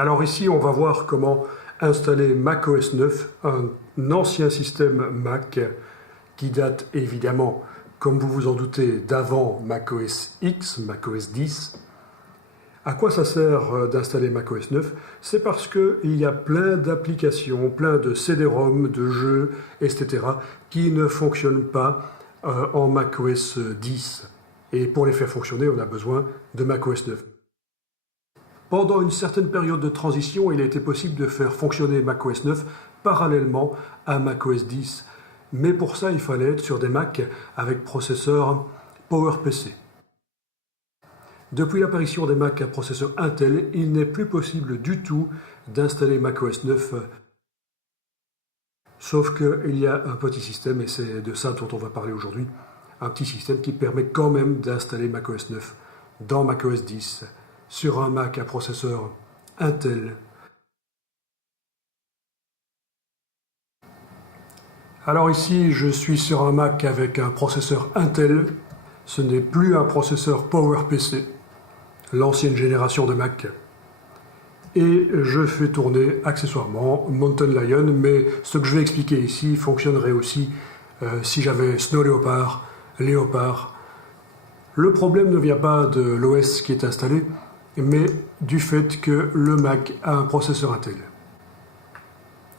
Alors ici, on va voir comment installer macOS 9, un ancien système Mac qui date évidemment, comme vous vous en doutez, d'avant macOS X, macOS 10. À quoi ça sert d'installer macOS 9? C'est parce qu'il y a plein d'applications, plein de CD-ROM, de jeux, etc. qui ne fonctionnent pas en macOS 10. Et pour les faire fonctionner, on a besoin de macOS 9. Pendant une certaine période de transition, il a été possible de faire fonctionner macOS 9 parallèlement à macOS 10. Mais pour ça, il fallait être sur des Mac avec processeur PowerPC. Depuis l'apparition des Mac à processeur Intel, il n'est plus possible du tout d'installer macOS 9, sauf qu'il y a un petit système, et c'est de ça dont on va parler aujourd'hui, un petit système qui permet quand même d'installer macOS 9 dans macOS 10 sur un Mac à processeur Intel. Alors ici, je suis sur un Mac avec un processeur Intel. Ce n'est plus un processeur PowerPC, l'ancienne génération de Mac. Et je fais tourner accessoirement Mountain Lion, mais ce que je vais expliquer ici fonctionnerait aussi si j'avais Snow Leopard, Léopard. Le problème ne vient pas de l'OS qui est installé, mais du fait que le Mac a un processeur Intel.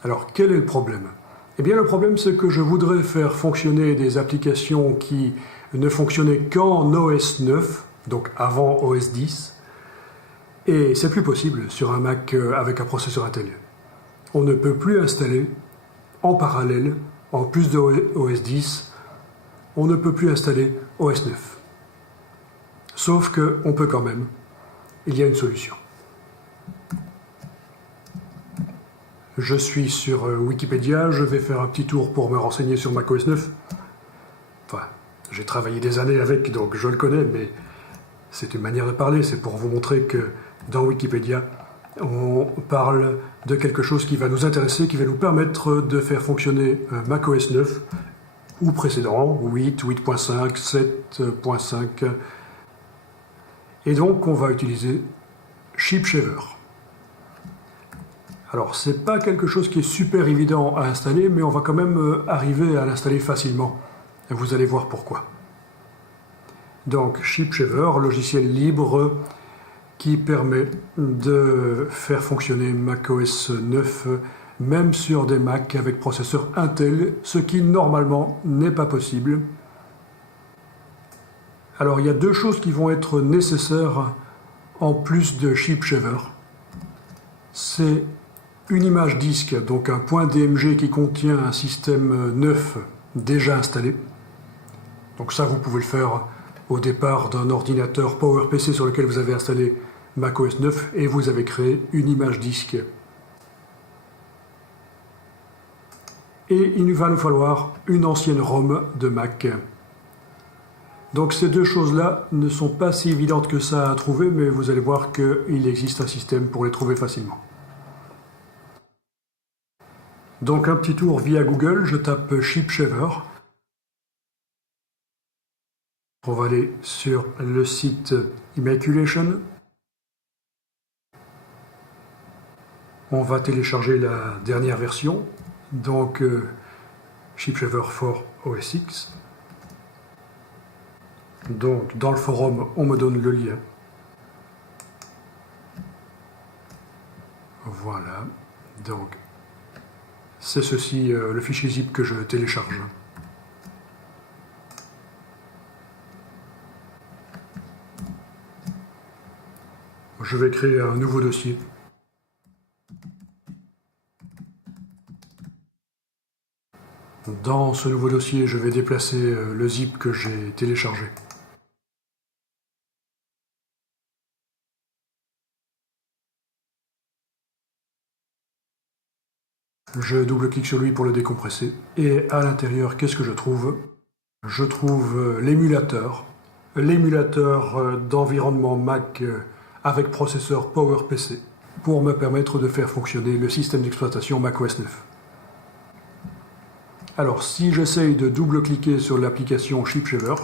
Alors quel est le problème? Eh bien le problème c'est que je voudrais faire fonctionner des applications qui ne fonctionnaient qu'en OS 9, donc avant OS 10, et c'est plus possible sur un Mac avec un processeur Intel. On ne peut plus installer en parallèle, en plus de OS 10, on ne peut plus installer OS 9. Sauf qu'on peut quand même. Il y a une solution. Je suis sur Wikipédia, je vais faire un petit tour pour me renseigner sur macOS 9. Enfin, j'ai travaillé des années avec, donc je le connais, mais c'est une manière de parler, c'est pour vous montrer que dans Wikipédia, on parle de quelque chose qui va nous intéresser, qui va nous permettre de faire fonctionner macOS 9, ou précédent, 8, 8.5, 7.5. Et donc, on va utiliser Chipshaver. Alors, c'est pas quelque chose qui est super évident à installer, mais on va quand même arriver à l'installer facilement. Et vous allez voir pourquoi. Donc, Chipshaver, logiciel libre qui permet de faire fonctionner macOS 9 même sur des Mac avec processeur Intel, ce qui normalement n'est pas possible. Alors il y a deux choses qui vont être nécessaires en plus de Chipshaver. C'est une image disque, donc un point DMG qui contient un système neuf déjà installé. Donc ça vous pouvez le faire au départ d'un ordinateur PowerPC sur lequel vous avez installé macOS 9 et vous avez créé une image disque. Et il va nous falloir une ancienne ROM de Mac. Donc ces deux choses-là ne sont pas si évidentes que ça à trouver, mais vous allez voir qu'il existe un système pour les trouver facilement. Donc un petit tour via Google, je tape Chipshaver. On va aller sur le site Immaculation. On va télécharger la dernière version, donc Chipshaver for OS X. Donc dans le forum, on me donne le lien. Voilà, donc c'est ceci le fichier zip que je télécharge. Je vais créer un nouveau dossier. Dans ce nouveau dossier, je vais déplacer le zip que j'ai téléchargé. Je double-clique sur lui pour le décompresser. Et à l'intérieur, qu'est-ce que je trouve? Je trouve l'émulateur. L'émulateur d'environnement Mac avec processeur PowerPC pour me permettre de faire fonctionner le système d'exploitation macOS 9. Alors, si j'essaye de double-cliquer sur l'application Chipshaver,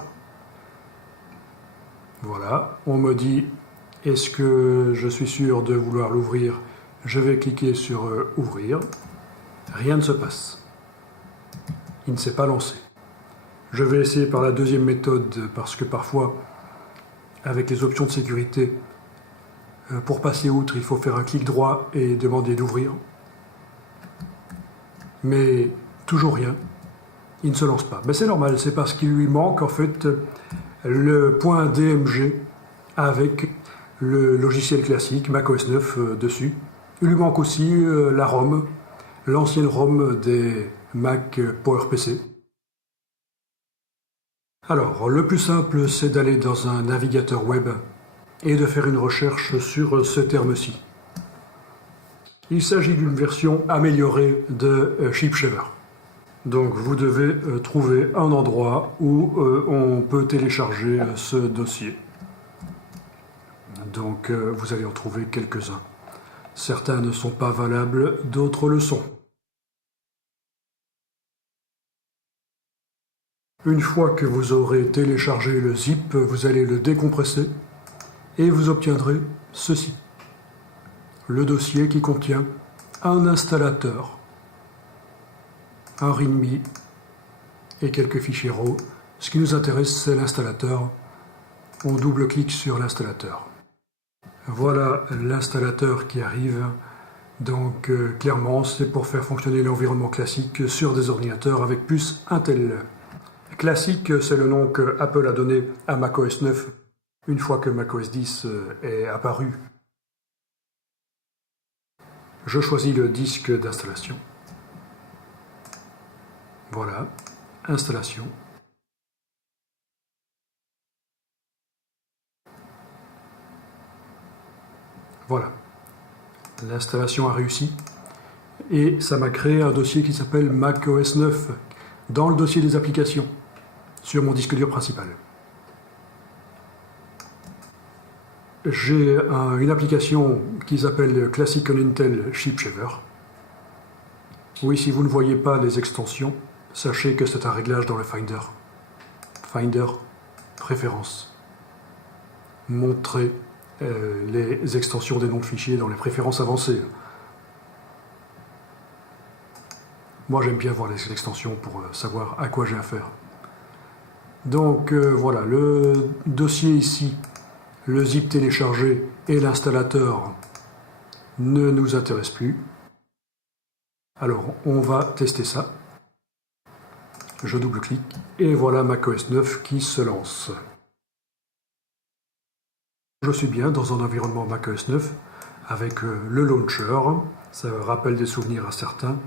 voilà, on me dit est-ce que je suis sûr de vouloir l'ouvrir Je vais cliquer sur Ouvrir. Rien ne se passe. Il ne s'est pas lancé. Je vais essayer par la deuxième méthode parce que parfois, avec les options de sécurité, pour passer outre, il faut faire un clic droit et demander d'ouvrir. Mais toujours rien. Il ne se lance pas. Mais c'est normal, c'est parce qu'il lui manque en fait le point DMG avec le logiciel classique macOS 9 dessus. Il lui manque aussi la ROM, l'ancienne ROM des Mac PowerPC. Alors, le plus simple, c'est d'aller dans un navigateur web et de faire une recherche sur ce terme-ci. Il s'agit d'une version améliorée de Chipshaver. Donc vous devez trouver un endroit où on peut télécharger ce dossier. Donc vous allez en trouver quelques-uns. Certains ne sont pas valables, d'autres le sont. Une fois que vous aurez téléchargé le zip, vous allez le décompresser et vous obtiendrez ceci. Le dossier qui contient un installateur, un README et quelques fichiers RAW. Ce qui nous intéresse, c'est l'installateur. On double-clique sur l'installateur. Voilà l'installateur qui arrive. Donc clairement, c'est pour faire fonctionner l'environnement classique sur des ordinateurs avec puce Intel. Classique, c'est le nom que Apple a donné à macOS 9 une fois que macOS 10 est apparu. Je choisis le disque d'installation. Voilà, installation. Voilà, l'installation a réussi et ça m'a créé un dossier qui s'appelle macOS 9 dans le dossier des applications sur mon disque dur principal. J'ai une application qui s'appelle Classic on Intel Chipshaver. Oui, si vous ne voyez pas les extensions, sachez que c'est un réglage dans le Finder. Finder, préférences. Montrer les extensions des noms de fichiers dans les préférences avancées. Moi, j'aime bien voir les extensions pour savoir à quoi j'ai affaire. Donc voilà, le dossier ici, le zip téléchargé et l'installateur ne nous intéressent plus. Alors, on va tester ça. Je double-clique et voilà macOS 9 qui se lance. Je suis bien dans un environnement macOS 9 avec le launcher. Ça rappelle des souvenirs à certains.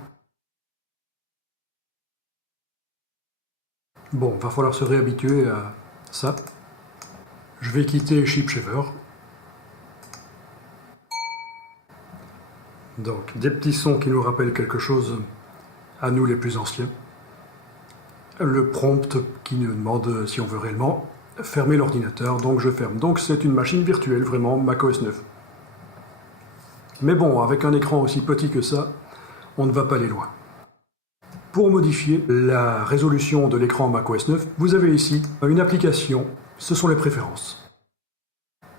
Bon, va falloir se réhabituer à ça. Je vais quitter Chipshaver. Donc, des petits sons qui nous rappellent quelque chose à nous les plus anciens. Le prompt qui nous demande si on veut réellement fermer l'ordinateur, donc je ferme. Donc c'est une machine virtuelle, vraiment, macOS 9. Mais bon, avec un écran aussi petit que ça, on ne va pas aller loin. Pour modifier la résolution de l'écran macOS 9, vous avez ici une application, ce sont les préférences.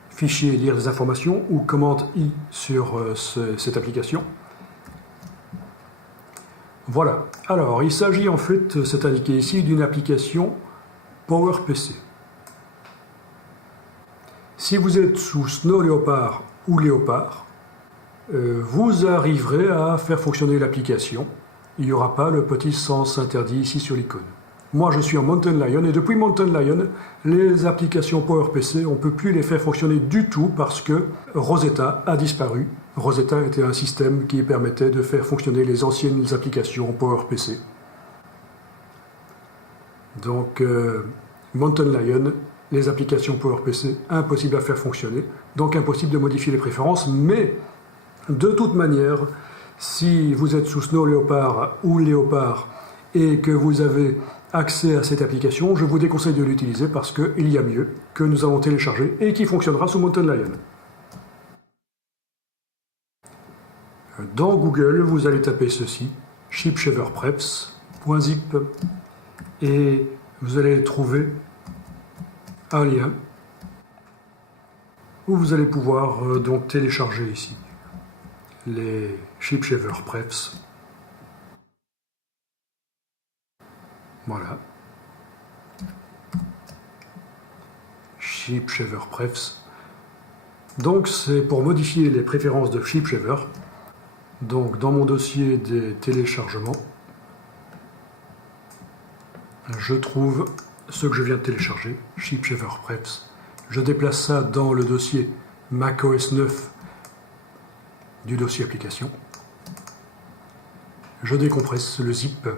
Fichier, lire les informations ou commande I sur cette application. Voilà. Alors, il s'agit en fait, c'est indiqué ici, d'une application PowerPC. Si vous êtes sous Snow Leopard ou Léopard, vous arriverez à faire fonctionner l'application. Il n'y aura pas le petit sens interdit ici sur l'icône. Moi, je suis en Mountain Lion et depuis Mountain Lion, les applications PowerPC, on ne peut plus les faire fonctionner du tout parce que Rosetta a disparu. Rosetta était un système qui permettait de faire fonctionner les anciennes applications PowerPC. Donc, Mountain Lion, les applications PowerPC, impossible à faire fonctionner. Donc, impossible de modifier les préférences. Mais, de toute manière, si vous êtes sous Snow Leopard ou Léopard et que vous avez accès à cette application, je vous déconseille de l'utiliser parce qu'il y a mieux que nous allons télécharger et qui fonctionnera sous Mountain Lion. Dans Google, vous allez taper ceci, chipshaverpreps.zip et vous allez trouver un lien où vous allez pouvoir donc télécharger ici les Chipshaver Prefs. Voilà. Chipshaver Prefs. Donc c'est pour modifier les préférences de Chipshaver. Donc dans mon dossier des téléchargements, je trouve ce que je viens de télécharger, Chipshaver Prefs. Je déplace ça dans le dossier macOS 9 du dossier application. Je décompresse le zip.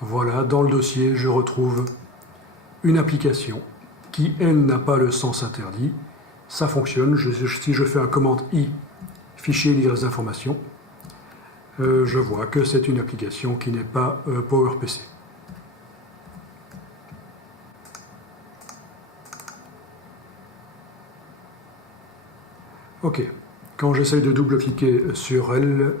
Voilà, dans le dossier, je retrouve une application qui, elle, n'a pas le sens interdit. Ça fonctionne. Si je fais un commande I, fichier lire les informations, je vois que c'est une application qui n'est pas PowerPC. Ok, quand j'essaye de double-cliquer sur elle,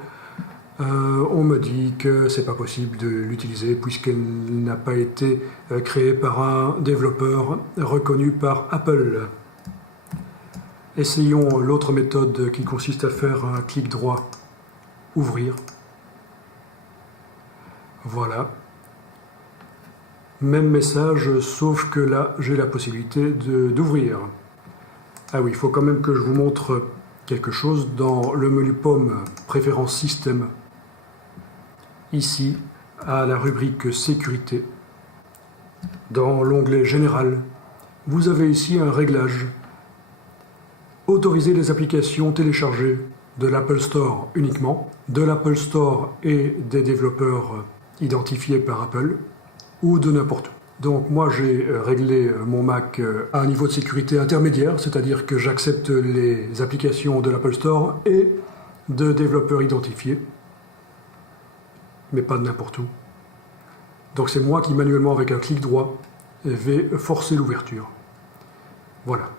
on me dit que c'est pas possible de l'utiliser puisqu'elle n'a pas été créée par un développeur reconnu par Apple. Essayons l'autre méthode qui consiste à faire un clic droit, ouvrir. Voilà. Même message, sauf que là, j'ai la possibilité d'ouvrir. Ah oui, il faut quand même que je vous montre quelque chose dans le menu pomme préférence système. Ici, à la rubrique sécurité, dans l'onglet général, vous avez ici un réglage. Autoriser les applications téléchargées de l'Apple Store uniquement, de l'Apple Store et des développeurs identifiés par Apple, ou de n'importe où. Donc moi j'ai réglé mon Mac à un niveau de sécurité intermédiaire, c'est-à-dire que j'accepte les applications de l'Apple Store et de développeurs identifiés, mais pas de n'importe où. Donc c'est moi qui manuellement avec un clic droit vais forcer l'ouverture. Voilà.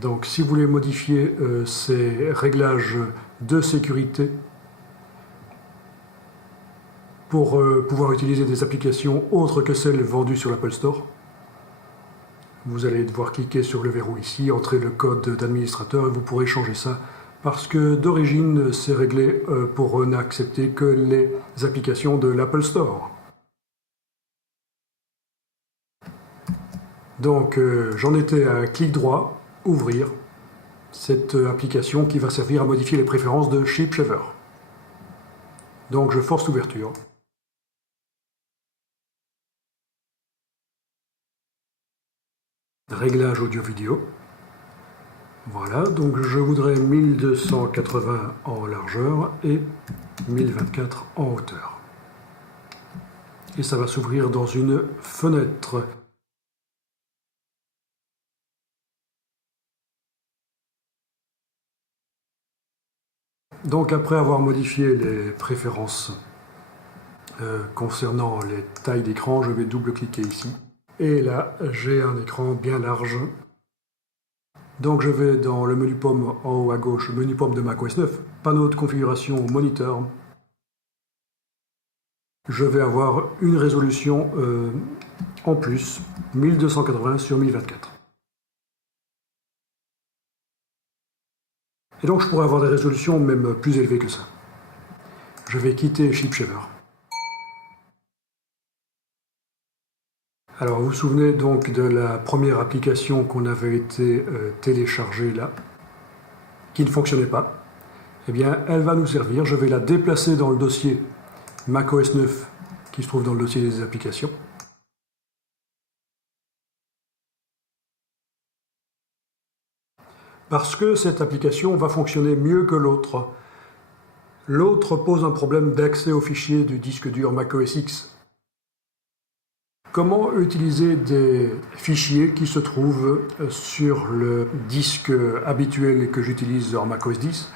Donc si vous voulez modifier ces réglages de sécurité pour pouvoir utiliser des applications autres que celles vendues sur l'Apple Store, vous allez devoir cliquer sur le verrou ici, entrer le code d'administrateur et vous pourrez changer ça parce que d'origine c'est réglé pour n'accepter que les applications de l'Apple Store. Donc j'en étais à clic droit, ouvrir cette application qui va servir à modifier les préférences de Chipshaver. Donc je force l'ouverture. Réglage audio-vidéo. Voilà, donc je voudrais 1280 en largeur et 1024 en hauteur. Et ça va s'ouvrir dans une fenêtre. Donc après avoir modifié les préférences concernant les tailles d'écran, je vais double-cliquer ici. Et là, j'ai un écran bien large. Donc je vais dans le menu pomme en haut à gauche, menu pomme de macOS 9, panneau de configuration moniteur. Je vais avoir une résolution en plus, 1280 sur 1024. Et donc je pourrais avoir des résolutions même plus élevées que ça. Je vais quitter Chipshaver. Alors vous vous souvenez donc de la première application qu'on avait été téléchargée là, qui ne fonctionnait pas. Eh bien elle va nous servir, je vais la déplacer dans le dossier macOS 9 qui se trouve dans le dossier des applications. Parce que cette application va fonctionner mieux que l'autre. L'autre pose un problème d'accès aux fichiers du disque dur macOS X. Comment utiliser des fichiers qui se trouvent sur le disque habituel que j'utilise en macOS 10?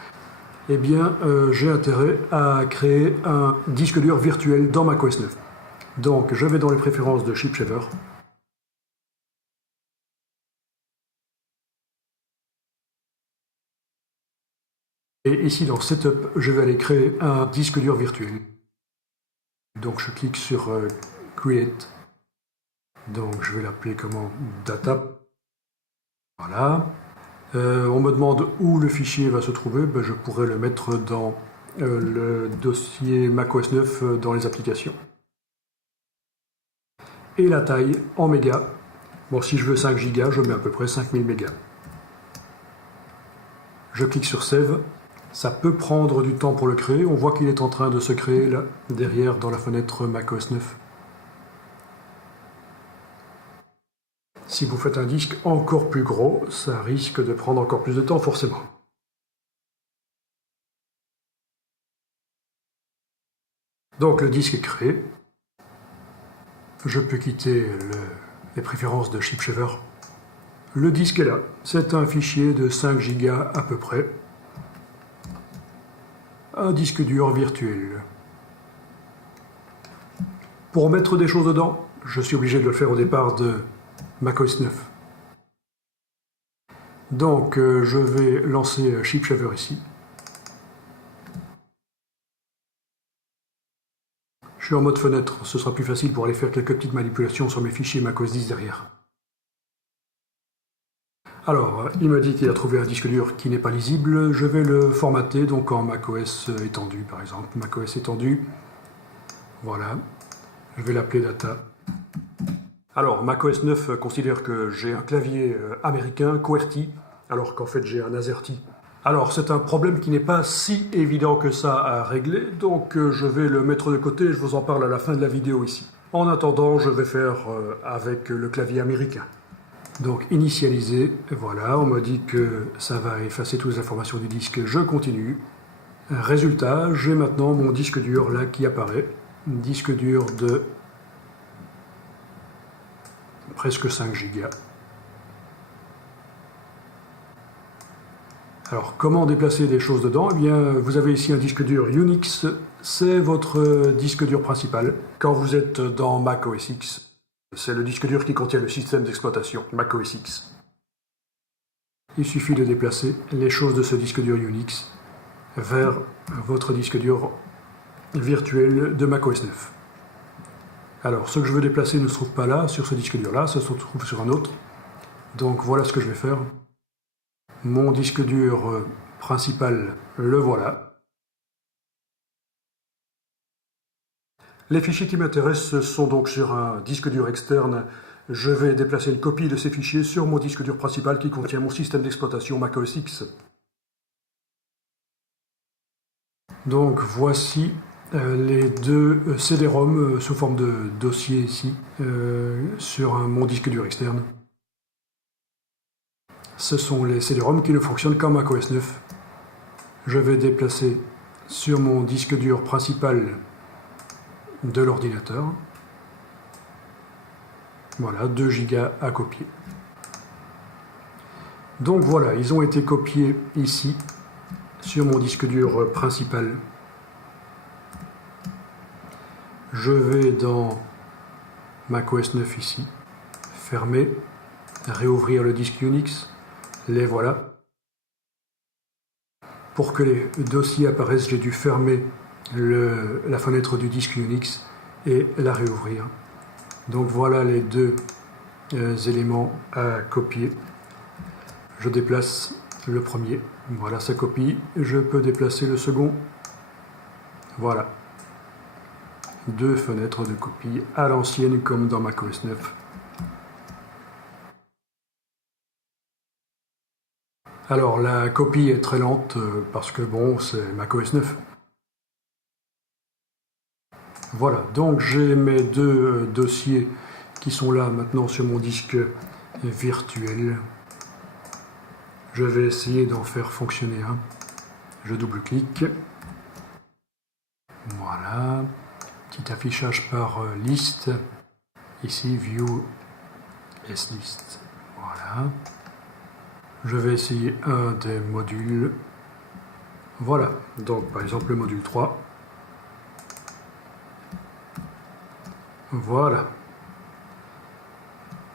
Eh bien, j'ai intérêt à créer un disque dur virtuel dans macOS 9. Donc, je vais dans les préférences de Chipshaver. Et ici, dans Setup, je vais aller créer un disque dur virtuel. Donc, je clique sur Create. Donc je vais l'appeler comment? Data. Voilà. On me demande où le fichier va se trouver. Ben, je pourrais le mettre dans le dossier macOS 9 dans les applications. Et la taille en mégas. Bon, si je veux 5 Go, je mets à peu près 5000 mégas. Je clique sur Save. Ça peut prendre du temps pour le créer. On voit qu'il est en train de se créer là, derrière dans la fenêtre macOS 9. Si vous faites un disque encore plus gros, ça risque de prendre encore plus de temps forcément. Donc le disque est créé. Je peux quitter les préférences de Chipshaver. Le disque est là. C'est un fichier de 5 Go à peu près. Un disque dur virtuel. Pour mettre des choses dedans, je suis obligé de le faire au départ de macOS 9. Donc je vais lancer Chipshaver ici. Je suis en mode fenêtre, ce sera plus facile pour aller faire quelques petites manipulations sur mes fichiers macOS 10 derrière. Alors, il me dit qu'il a trouvé un disque dur qui n'est pas lisible, je vais le formater donc en macOS étendu par exemple, macOS étendu. Voilà, je vais l'appeler data. Alors, macOS 9 considère que j'ai un clavier américain, QWERTY, alors qu'en fait j'ai un AZERTY. Alors, c'est un problème qui n'est pas si évident que ça à régler, donc je vais le mettre de côté et je vous en parle à la fin de la vidéo ici. En attendant, je vais faire avec le clavier américain. Donc, initialiser, voilà, on me dit que ça va effacer toutes les informations du disque, je continue. Résultat, j'ai maintenant mon disque dur là qui apparaît, disque dur de presque 5 Go. Alors, comment déplacer des choses dedans? Eh bien, vous avez ici un disque dur Unix, c'est votre disque dur principal. Quand vous êtes dans Mac OS X, c'est le disque dur qui contient le système d'exploitation, Mac OS X. Il suffit de déplacer les choses de ce disque dur Unix vers votre disque dur virtuel de Mac OS 9. Alors, ce que je veux déplacer ne se trouve pas là, sur ce disque dur-là, ça se trouve sur un autre. Donc, voilà ce que je vais faire. Mon disque dur principal, le voilà. Les fichiers qui m'intéressent sont donc sur un disque dur externe. Je vais déplacer une copie de ces fichiers sur mon disque dur principal qui contient mon système d'exploitation Mac OS X. Donc voici les deux CD-ROM sous forme de dossier ici sur mon disque dur externe. Ce sont les CD-ROM qui ne fonctionnent qu'en Mac OS 9. Je vais déplacer sur mon disque dur principal de l'ordinateur. Voilà, 2 Go à copier. Donc voilà, ils ont été copiés ici sur mon disque dur principal. Je vais dans macOS 9 ici, fermer, réouvrir le disque Unix, les voilà. Pour que les dossiers apparaissent, j'ai dû fermer la fenêtre du disque Unix et la réouvrir. Donc voilà les deux éléments à copier. Je déplace le premier, voilà sa copie. Je peux déplacer le second. Voilà. 2 fenêtres de copie à l'ancienne comme dans macOS 9. Alors la copie est très lente parce que bon, c'est macOS 9. Voilà, donc j'ai mes 2 dossiers qui sont là maintenant sur mon disque virtuel. Je vais essayer d'en faire fonctionner un. Je double-clique. Voilà. Petit affichage par liste. Ici, View S-List. Voilà. Je vais essayer un des modules. Voilà. Donc, par exemple, le module 3. Voilà.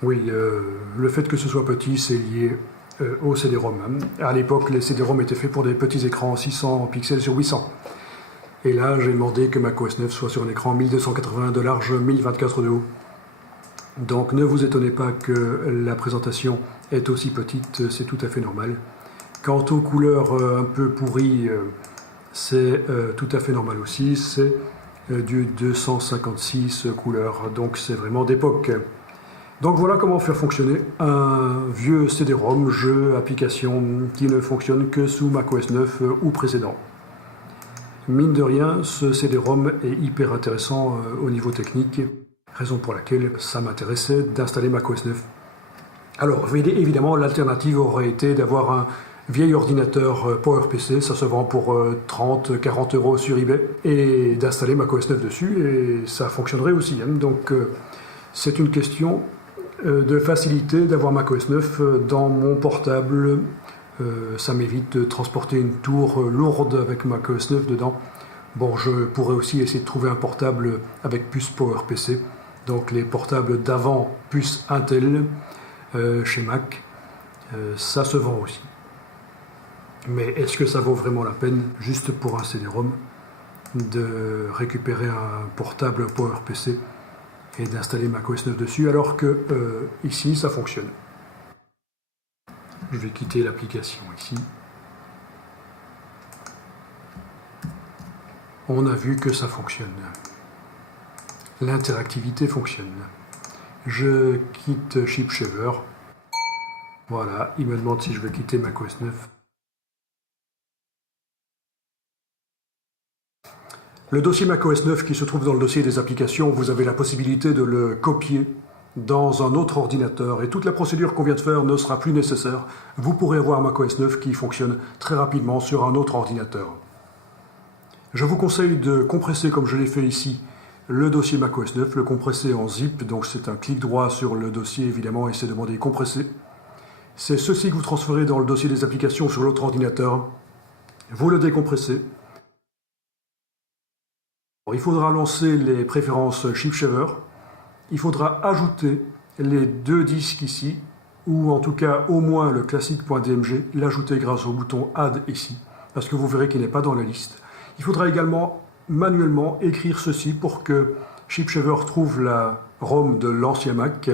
Oui, le fait que ce soit petit, c'est lié au CD-ROM. À l'époque, les CD-ROM étaient faits pour des petits écrans 600 pixels sur 800. Et là, j'ai demandé que macOS 9 soit sur un écran 1280 de large, 1024 de haut. Donc ne vous étonnez pas que la présentation est aussi petite, c'est tout à fait normal. Quant aux couleurs un peu pourries, c'est tout à fait normal aussi, c'est du 256 couleurs, donc c'est vraiment d'époque. Donc voilà comment faire fonctionner un vieux CD-ROM, jeu, application qui ne fonctionne que sous macOS 9 ou précédent. Mine de rien, ce CD-ROM est hyper intéressant au niveau technique, raison pour laquelle ça m'intéressait d'installer macOS 9. Alors évidemment, l'alternative aurait été d'avoir un vieil ordinateur PowerPC, ça se vend pour 30-40 euros sur eBay, et d'installer macOS 9 dessus, et ça fonctionnerait aussi. Donc c'est une question de facilité d'avoir macOS 9 dans mon portable. Ça m'évite de transporter une tour lourde avec macOS 9 dedans. Bon, je pourrais aussi essayer de trouver un portable avec puce PowerPC, donc les portables d'avant puce Intel chez Mac, ça se vend aussi. Mais est-ce que ça vaut vraiment la peine, juste pour un CD-ROM, de récupérer un portable PowerPC et d'installer macOS 9 dessus, alors que ici ça fonctionne? Je vais quitter l'application ici. On a vu que ça fonctionne. L'interactivité fonctionne. Je quitte Chipshaver. Voilà, il me demande si je veux quitter macOS 9. Le dossier macOS 9 qui se trouve dans le dossier des applications, vous avez la possibilité de le copier dans un autre ordinateur et toute la procédure qu'on vient de faire ne sera plus nécessaire. Vous pourrez avoir macOS 9 qui fonctionne très rapidement sur un autre ordinateur. Je vous conseille de compresser, comme je l'ai fait ici, le dossier macOS 9, le compresser en zip, donc c'est un clic droit sur le dossier évidemment et c'est demandé compresser. C'est ceci que vous transférez dans le dossier des applications sur l'autre ordinateur. Vous le décompressez. Il faudra lancer les préférences Chipshaver. Il faudra ajouter les deux disques ici, ou en tout cas au moins le classique.dmg, l'ajouter grâce au bouton Add ici, parce que vous verrez qu'il n'est pas dans la liste. Il faudra également manuellement écrire ceci pour que Chipshaver trouve la ROM de l'ancien Mac.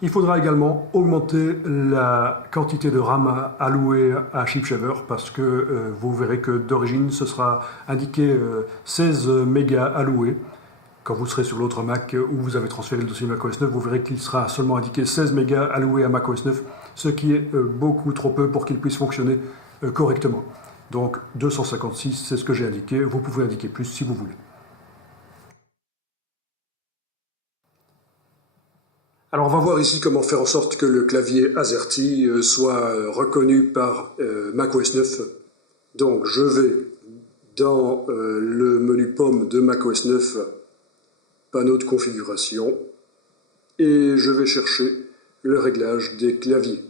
Il faudra également augmenter la quantité de RAM allouée à Chipshaver parce que vous verrez que d'origine ce sera indiqué 16 mégas alloués. Quand vous serez sur l'autre Mac où vous avez transféré le dossier macOS 9, vous verrez qu'il sera seulement indiqué 16 mégas alloués à macOS 9, ce qui est beaucoup trop peu pour qu'il puisse fonctionner correctement. Donc 256, c'est ce que j'ai indiqué. Vous pouvez indiquer plus si vous voulez. Alors on va voir ici comment faire en sorte que le clavier AZERTY soit reconnu par macOS 9. Donc je vais dans le menu pomme de macOS 9, panneau de configuration, et je vais chercher le réglage des claviers.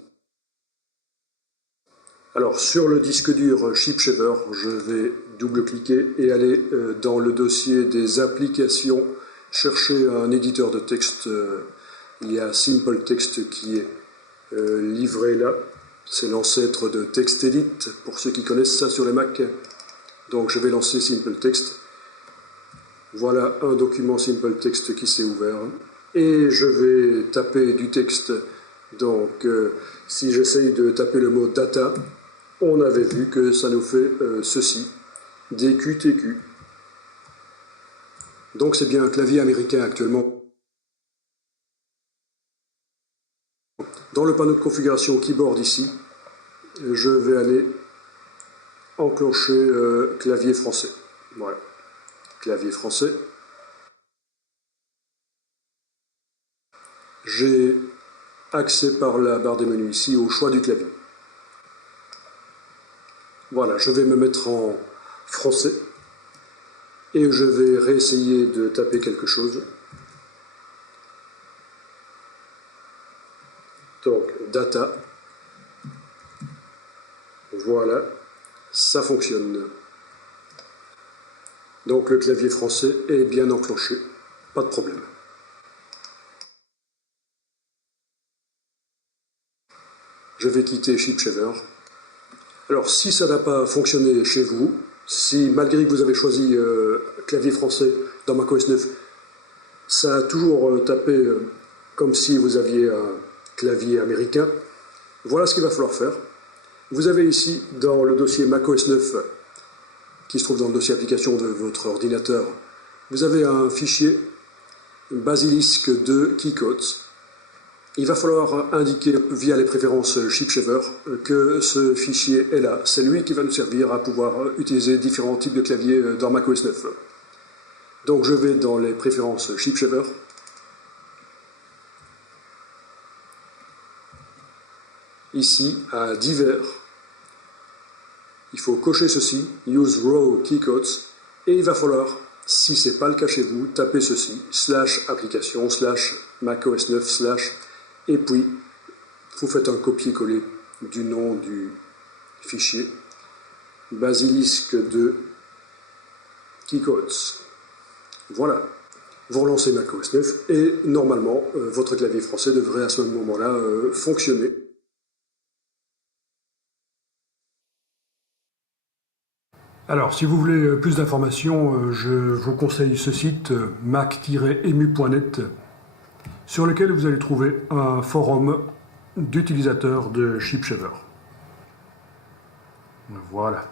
Alors sur le disque dur Chipshaver, je vais double-cliquer et aller dans le dossier des applications, chercher un éditeur de texte. Il y a Simple Text qui est livré là. C'est l'ancêtre de TextEdit, pour ceux qui connaissent ça sur les Mac. Donc je vais lancer Simple Text. Voilà un document Simple Text qui s'est ouvert. Et je vais taper du texte. Donc si j'essaye de taper le mot data, on avait vu que ça nous fait ceci, DQTQ. Donc c'est bien un clavier américain actuellement. Dans le panneau de configuration keyboard ici, je vais aller enclencher clavier français. Voilà, clavier français. J'ai accès par la barre des menus ici au choix du clavier. Voilà, je vais me mettre en français et je vais réessayer de taper quelque chose. Donc, data. Voilà, ça fonctionne. Donc le clavier français est bien enclenché, pas de problème. Je vais quitter Chipshaver. Alors si ça n'a pas fonctionné chez vous, si malgré que vous avez choisi clavier français dans macOS 9, ça a toujours tapé comme si vous aviez un clavier américain. Voilà ce qu'il va falloir faire. Vous avez ici, dans le dossier macOS 9, qui se trouve dans le dossier application de votre ordinateur, vous avez un fichier Basilisk de keycodes. Il va falloir indiquer via les préférences Chipshaver que ce fichier est là. C'est lui qui va nous servir à pouvoir utiliser différents types de claviers dans macOS 9. Donc je vais dans les préférences Chipshaver. Ici, à divers, il faut cocher ceci, Use Raw Keycodes, et il va falloir, si ce n'est pas le cas chez vous, taper ceci, /application, /macOS 9, et puis vous faites un copier-coller du nom du fichier, Basilisk de Keycodes. Voilà. Vous relancez macOS 9 et normalement, votre clavier français devrait à ce moment-là fonctionner. Alors, si vous voulez plus d'informations, je vous conseille ce site mac-emu.net sur lequel vous allez trouver un forum d'utilisateurs de Chipshaver. Voilà.